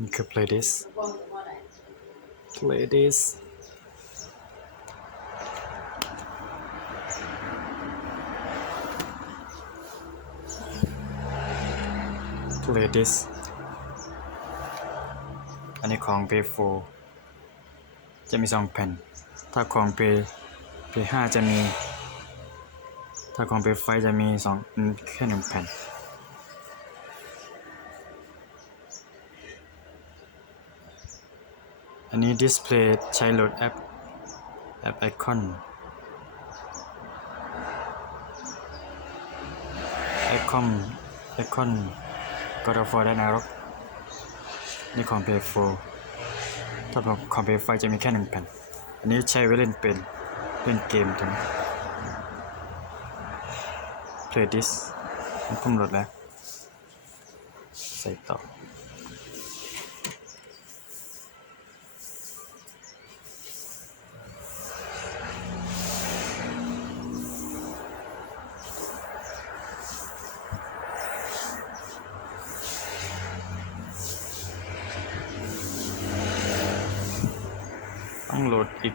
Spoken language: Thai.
นี่คือ play this play this play this อันนี้ของ P4 จะมี2แผ่นถ้าของ P5 จะมีถ้าของ P5 จะมี2แค่1แผ่นอันนี้ display ใช้โหลดแอป icon God of War ได้นะรกนี่ของ PS4 ถ้าของ PS5 จะมีแค่1แผ่นอันนี้ใช้ไว้เล่นเกมทั้ง Play this ผมโหลดแล้วใส่ต่อต้องโหลดอีก